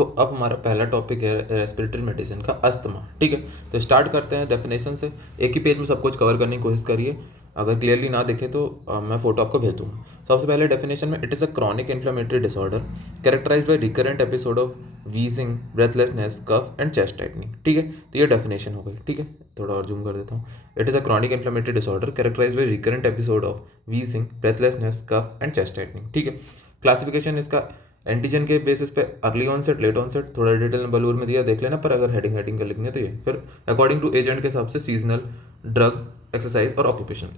तो अब हमारा पहला टॉपिक है रेस्पिरेटरी मेडिसिन का अस्थमा। ठीक है, तो स्टार्ट करते हैं डेफिनेशन से। एक ही पेज में सब कुछ कवर करने की कोशिश करिए, अगर क्लियरली ना दिखे तो मैं फोटो आपको भेज दूंगा। सबसे पहले डेफिनेशन में, it is a chronic inflammatory disorder characterized by recurrent episode of wheezing, breathlessness, cough and chest tightening. ठीक है, तो ये डेफिनेशन हो गई। ठीक है, थोड़ा और जूम कर देता हूँ। It is a chronic inflammatory disorder characterized by recurrent episode of wheezing, breathlessness, cough and chest tightening. ठीक है, क्लासिफिकेशन इसका एंटीजन के बेसिस पे अर्ली ऑनसेट, लेट ऑनसेट, थोड़ा डिटेल में बलूर में दिया, देख लेना, पर अगर हेडिंग हेडिंग का लिखनी है तो ये। फिर अकॉर्डिंग टू एजेंट के हिसाब से सीजनल, ड्रग, एक्सरसाइज और ऑक्यूपेशन,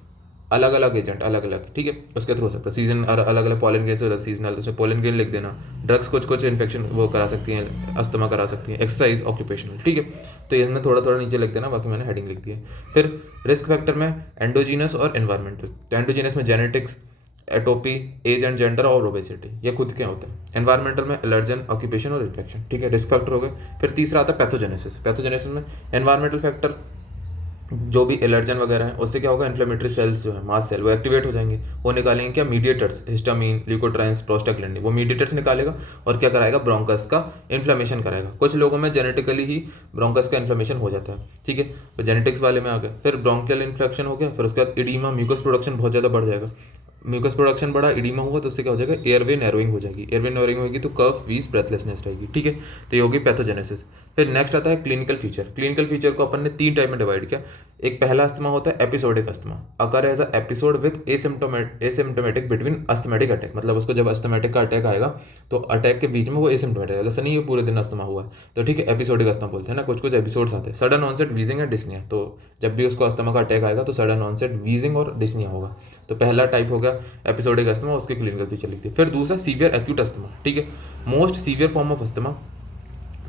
अलग अलग एजेंट अलग अलग। ठीक है, उसके थ्रू हो सकता है। सीजन अलग अलग पॉलन ग्रेन से होता है, सीजनल, उसमें पॉलन ग्रेन लिख देना। ड्रग्स कुछ कुछ इन्फेक्शन वो करा सकती हैं, अस्थमा करा सकती हैं। Exercise, occupational. ठीक है, तो इसमें थोड़ा थोड़ा नीचे लिख देना, बाकी मैंने हेडिंग लिख दी है। फिर रिस्क फैक्टर में एंडोजीनस और एनवायरमेंटल। तो एंडोजीनस में जेनेटिक्स, एटोपी, एज एंड जेंडर और ओबेसिटी, ये खुद के होते हैं। एनवायरमेंटल में एलर्जन, ऑक्यूपेशन और इन्फेक्शन। ठीक है, रिस्क फैक्टर हो गए। फिर तीसरा आता है पैथोजेनेसिस। पैथोजेनेसिस में एनवायरमेंटल फैक्टर, जो भी एलर्जन वगैरह है, उससे क्या होगा, इन्फ्लेमेटरी सेल्स जो है, मास सेल, वो एक्टिवेट हो जाएंगे। वो निकालेंगे क्या, मीडिएटर्स, हिस्टामीन, ल्यूकोट्राइन्स, प्रोस्टाग्लैंडिन। वो मीडिएटर्स निकालेगा और क्या कराएगा, ब्रोंकस का इन्फ्लेमेशन कराएगा। कुछ लोगों में जेनेटिकली ही ब्रोंकस का इन्फ्लेमेशन हो जाता है। ठीक है, तो जेनेटिक्स वाले में आ गए। फिर ब्रोंकियल इन्फेक्शन हो गया। फिर उसके बाद इडीमा, म्यूकस प्रोडक्शन बहुत ज़्यादा बढ़ जाएगा। म्यूकस प्रोडक्शन बढ़ा, इडीमा हुआ, तो उससे क्या हो जाएगा, एयरवे नैरोइंग हो जाएगी। एयरवे नैरोइंग होगी तो कफ, वीज, ब्रेथलेसनेस रहेगी। ठीक है, तो ये होगी पैथोजेनेसिस। फिर नेक्स्ट आता है क्लिनिकल फीचर। क्लिनिकल फीचर को अपन ने 3 टाइप में डिवाइड किया। एक पहला अस्थमा होता है episodic asthma, occur as a episode with asymptomatic between asthmatic attack. मतलब उसको जब अस्थमेटिक का अटैक आएगा तो अटैक के बीच में वो एसिम्टोमेटिक है, ऐसा नहीं है पूरे दिन अस्थमा हुआ है। तो ठीक है, एपिसोडिक अस्थमा बोलते हैं ना, कुछ कुछ एपिसोड्स आते हैं। Sudden onset wheezing and dyspnoea, तो जब भी उसको अस्थमा का अटैक आएगा तो सडन ऑनसेट वीजिंग और डिस्निया होगा। तो पहला टाइप हो गया एपिसोडिक अस्थमा, उसके क्लिनिकल फीचर लिखते हैं। फिर दूसरा सीवियर एक्यूट अस्थमा। ठीक है, most severe form of asthma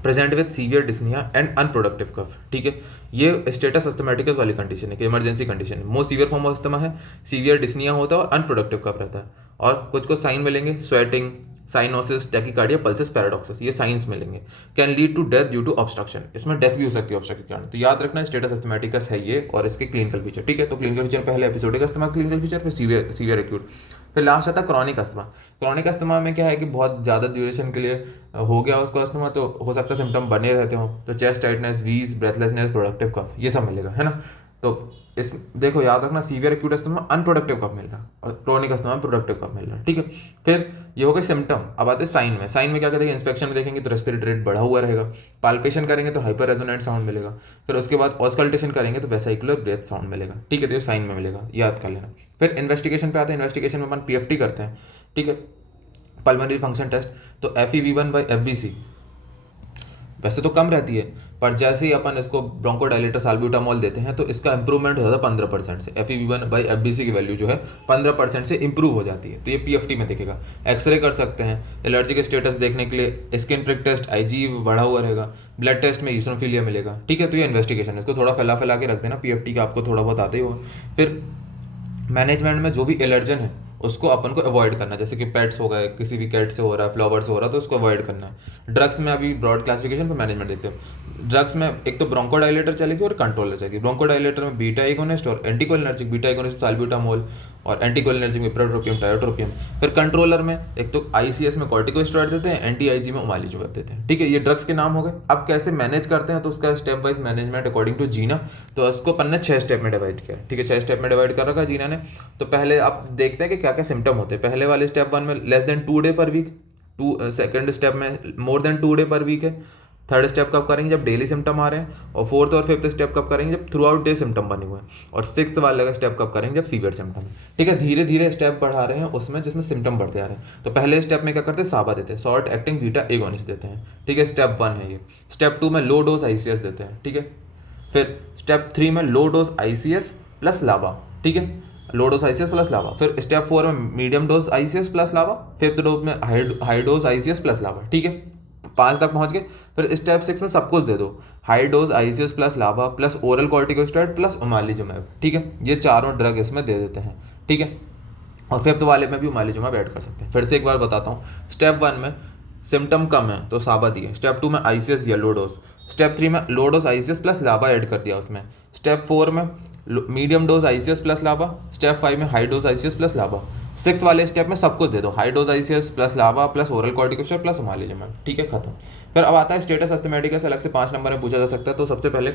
present with severe dyspnoea and unproductive cough. ठीक है, ये स्टेटस अस्थमेटिकस वाली कंडीशन है कि इमरजेंसी कंडीशन है। Most severe form of asthma है, सीवियर डिस्निया होता है और अनप्रोडक्टिव कफ रहता है। और कुछ को साइन मिलेंगे, sweating, cyanosis, tachycardia, pulsus, paradoxus, ये साइंस मिलेंगे। Can lead to death due to obstruction, इसमें डेथ भी हो सकती है ऑब्स्ट्रक्शन के कारण। तो याद रखना, स्टेटस अस्थमेटिकस है ये और इसके क्लिनिकल फीचर। ठीक है, तो क्लिनिकल फीचर पहले एपिसोडिक अस्थमा क्लिनिकल फीचर, फिर सीवियर एक्यूट, फिर लास्ट आता है क्रॉनिक अस्थमा। क्रॉनिक अस्थमा में क्या है कि बहुत ज़्यादा ड्यूरेशन के लिए हो गया उसको अस्थमा, तो हो सकता है सिम्टम बने रहते हो। तो चेस्ट टाइटनेस, वीज, ब्रेथलेसनेस, प्रोडक्टिव कफ, ये सब मिलेगा, है ना। तो इस देखो याद रखना, सीवियर एक्यूट अस्थमा अनप्रोडक्टिव कफ मिल रहा और क्रोनिक अस्थमा में प्रोडक्टिव कफ मिल रहा। ठीक है, फिर ये हो गए सिम्टम। अब आते हैं साइन में। साइन में क्या कहते हैं, इंस्पेक्शन में देखेंगे तो रेस्पिरेटरी रेट बढ़ा हुआ रहेगा, पाल्पेशन करेंगे तो हाइपर रेजोनेंट साउंड मिलेगा, फिर उसके बाद ऑस्कल्टेशन करेंगे तो वेसिकुलर ब्रेथ साउंड मिलेगा। ठीक है, तो ये साइन में मिलेगा, याद कर लेना। फिर इन्वेस्टिगेशन पे आते हैं। इन्वेस्टिगेशन में अपन पीएफटी करते हैं। ठीक है, पल्मोनरी फंक्शन टेस्ट। तो FEV1/FVC वैसे तो कम रहती है, पर जैसे ही अपन इसको ब्रोंकोडायलेटर साल्ब्यूटामॉल देते हैं तो इसका इंप्रूवमेंट हो जाता है 15% से। FEV1/FVC की वैल्यू जो है 15% से इंप्रूव हो जाती है। तो ये पीएफटी में दिखेगा। एक्सरे कर सकते हैं एलर्जी के स्टेटस देखने के लिए, स्किन प्रिक टेस्ट, आईजी बढ़ा हुआ रहेगा, ब्लड टेस्ट में ईसनोफिलिया मिलेगा। ठीक है, तो ये इन्वेस्टिगेशन है, इसको थोड़ा फैला फैला के रख देना, पीएफटी का आपको थोड़ा बहुत आते ही होगा। फिर मैनेजमेंट में जो भी एलर्जन है उसको अपन को अवॉइड करना है, जैसे कि पेट्स हो गए, किसी भी कैट से हो रहा है, फ्लावर से हो रहा है, तो उसको अवॉइड करना है। ड्रग्स में अभी ब्रॉड क्लासिफिकेशन पर मैनेजमेंट देते हो। ड्रग्स में एक तो ब्रोंकोडायलेटर चलेगी और कंट्रोलर चलेगी। ब्रोंकोडायलेटर में बीटा एगोनिस्ट और एंटीकोलिनर्जिक, बीटा एगोनिस्ट साल्ब्यूटामोल और एंटीकोलिनर्जिक में इप्रोट्रोपियम, टायोट्रोपियम। फिर कंट्रोलर में एक तो आईसीएस में कॉर्टिकोस्टेरॉइड देते हैं, एंटी-आईजी में ओमालिजुमैब देते हैं। ठीक है, ये ड्रग्स के नाम हो गए। अब कैसे मैनेज करते हैं, तो उसका step wise management according to GINA, तो उसको अपन ने 6 स्टेप में डिवाइड किया। ठीक है, 6 स्टेप में डिवाइड कर रखा जीना ने। तो पहले आप देखते हैं कि क्या क्या सिम्टम होते हैं। पहले वाले स्टेप 1 में less than 2 day per week, second step में more than 2 day per week है। थर्ड स्टेप कब करेंगे, जब डेली सिम्टम आ रहे हैं। और फोर्थ और फिफ्थ स्टेप कब करेंगे, जब थ्रू आउट डे सिम्टम बने हुए हैं। और सिक्स्थ वाले का स्टेप कब करेंगे, जब सीवियर सिम्टम है। ठीक है, धीरे धीरे स्टेप बढ़ा रहे हैं उसमें जिसमें सिम्टम बढ़ते आ रहे हैं। तो पहले स्टेप में क्या करते हैं, साबा देते हैं, शॉर्ट एक्टिंग बीटा एगोनिस्ट देते हैं। ठीक है, स्टेप 1 है ये। स्टेप 2 में लो डोज आईसीएस देते हैं। ठीक है, फिर स्टेप 3 में लो डोज आईसीएस प्लस लावा। ठीक है, लो डोज आईसीएस प्लस लावा। फिर स्टेप 4 में मीडियम डोज आईसीएस प्लस लावा। फिफ्थ डोज में हाई डोज आईसीएस प्लस लावा। ठीक है, 5 तक पहुंच गए। फिर स्टेप 6 में सब कुछ दे दो, हाई डोज आईसीएस प्लस लावा प्लस ओरल कॉर्टिकोस्टेरॉइड प्लस ओमालिजुमैब। ठीक है, ये चारों ड्रग इसमें दे देते हैं। ठीक है, और फिफ्थ वाले में भी ओमालिजुमैब ऐड कर सकते हैं। फिर से एक बार बताता हूँ। स्टेप 1 में सिम्टम कम है तो साबा दिए। स्टेप 2 में आईसीएस दिया लो डोज। स्टेप 3 में लो डोज आईसीएस प्लस लावा ऐड कर दिया उसमें। स्टेप 4 में मीडियम डोज आईसीएस प्लस लावा। स्टेप 5 में हाई डोज आईसीएस प्लस लावा। सिक्स्थ वाले स्टेप में सब कुछ दे दो, हाई डोज ICS प्लस लावा प्लस ओरल कॉर्टिकोस्टेरॉइड प्लस ओमालिजुमैब, ठीक है, खत्म। फिर अब आता है स्टेटस अस्थमैटिकस, अलग से 5 नंबर में पूछा जा सकता है। तो सबसे पहले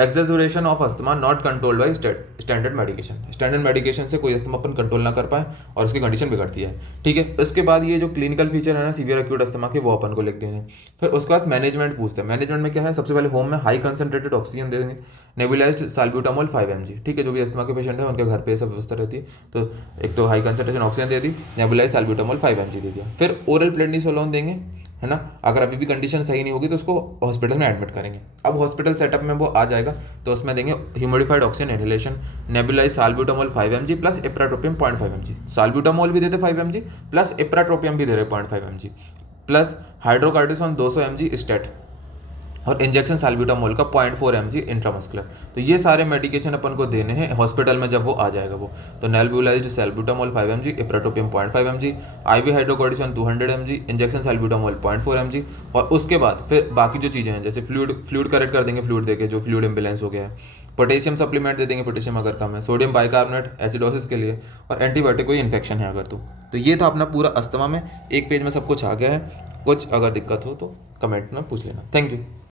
exacerbation of asthma not controlled by standard medication, standard medication से कोई अस्थमा अपन कंट्रोल ना कर पाए और उसकी कंडीशन बिगड़ती है, ठीक है। इसके बाद ये जो क्लिनिकल फीचर है ना सीवियर एक्यूट अस्थमा के, वो अपन को लिख देंगे। फिर उसके बाद मैनेजमेंट पूछते हैं, मैनेजमेंट में क्या है, सबसे पहले होम में हाई कंसनट्रेटेड ऑक्सीजन दे देंगे, नेबुलाइज्ड साल्ब्यूटामोल 5 mg, ठीक है, जो भी अस्थमा के पेशेंट है उनके घर पे सब व्यवस्था रहती है। तो एक तो हाई कंसनट्रेशन ऑक्सीजन दे दी, नेबुलाइज्ड साल्ब्यूटामोल 5 mg दे दिया। फिर ओरल प्रेडनिसोलोन देंगे, है ना। अगर अभी भी कंडीशन सही नहीं होगी तो उसको हॉस्पिटल में एडमिट करेंगे। अब हॉस्पिटल सेटअप में वो आ जाएगा तो उसमें देंगे humidified oxygen inhalation, nebulize salbutamol 5 mg plus ipratropium 0.5 mg, salbutamol भी देते 5 mg प्लस इप्राट्रोपियम भी दे रहे 0.5 mg plus hydrocortisone 200 mg state और इंजेक्शन साल्ब्यूटामोल का 0.4 mg इंट्रामस्कुलर। तो ये सारे मेडिकेशन अपन को देने हैं हॉस्पिटल में जब वो आ जाएगा वो। तो nebulised salbutamol 5 mg, ipratropium 0.5 mg, IV hydrocortisone 200 mg, injection salbutamol 0.4 mg। और उसके बाद फिर बाकी जो चीज़ें हैं जैसे फ्लूइड करेक्ट कर देंगे, फ्लूइड देके जो फ्लूइड इम्बेलेंस हो गया है, पोटेशियम सप्लीमेंट दे देंगे पोटेशियम अगर कम है, सोडियम बाइकार्बोनेट एसिडोसिस के लिए, और एंटीबायोटिक कोई इन्फेक्शन है अगर तो ये था अपना पूरा अस्थमा में, एक पेज में सब कुछ आ गया है। कुछ अगर दिक्कत हो तो कमेंट में पूछ लेना। Thank you.